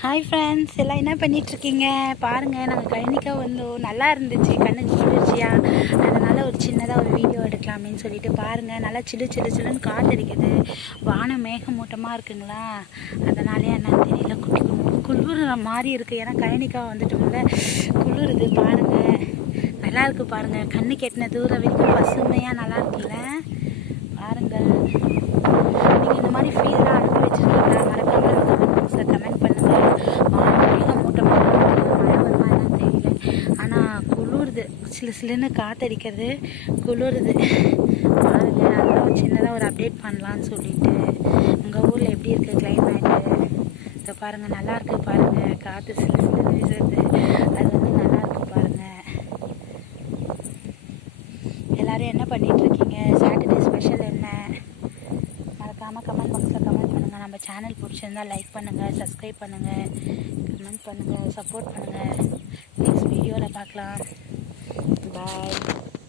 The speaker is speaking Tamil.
ஹாய் ஃப்ரெண்ட்ஸ் எல்லாம் என்ன பண்ணிகிட்ருக்கீங்க பாருங்கள் நாங்கள் கழனிக்காக வந்தோம் நல்லா இருந்துச்சு கண்ணு குளிர்ச்சியா அதனால் ஒரு சின்னதாக ஒரு வீடியோ எடுக்கலாமேன்னு சொல்லிட்டு பாருங்கள் நல்லா சிலு சிலு சிலுன்னு காற்றடிக்குது வானம் மேகமூட்டமாக இருக்குங்களா? அதனாலே என்னன்னு தெரியல குட்டி குளிர்ற மாதிரி இருக்குது ஏன்னா கழனிக்காக வந்துட்டோம்ல குளிருது பாருங்கள் நல்லாயிருக்கு பாருங்கள் கண்ணு கெட்டின தூரம் வரைக்கும் பசுமையாக நல்லா இருக்குல்ல? பாருங்கள் நீங்கள் இந்த மாதிரி ஃபீல்லாம் அனுப்பி வச்சுருக்கீங்களா மறக்காமல் கமெண்ட் பாக்ஸில் கமெண்ட் பண்ணுங்கள் வானம் மூட்டமாக மழை வருமா என்னன்னு தெரியல ஆனால் குளிருது சிலு சிலுன்னு காற்றடிக்கிறது குளிருது. பாருங்கள் அதான் சின்னதாக ஒரு அப்டேட் பண்ணலான்னு சொல்லிட்டு. உங்கள் ஊரில் எப்படி இருக்குது கிளைமேட்டு இதை பாருங்கள் நல்லாயிருக்கு பாருங்கள் காற்று சிலு சிலுன்னு வீசுறது. அது வந்து நல்லாயிருக்கு பாருங்கள் எல்லோரும் என்ன பண்ணிகிட்ருக்கீங்க சாட்டர்டே ஸ்பெஷல் என்ன? மறக்காமல் கமெண்ட் பாக்ஸில் கமெண்ட் பண்ணுங்கள் நம்ம சேனல் பிடிச்சிருந்தா லைக் பண்ணுங்கள் சப்ஸ்கிரைப் பண்ணுங்கள் கமெண்ட் பண்ணுங்கள் சப்போர்ட் பண்ணுங்கள் நெக்ஸ்ட் வீடியோவில் பார்க்கலாம். 拜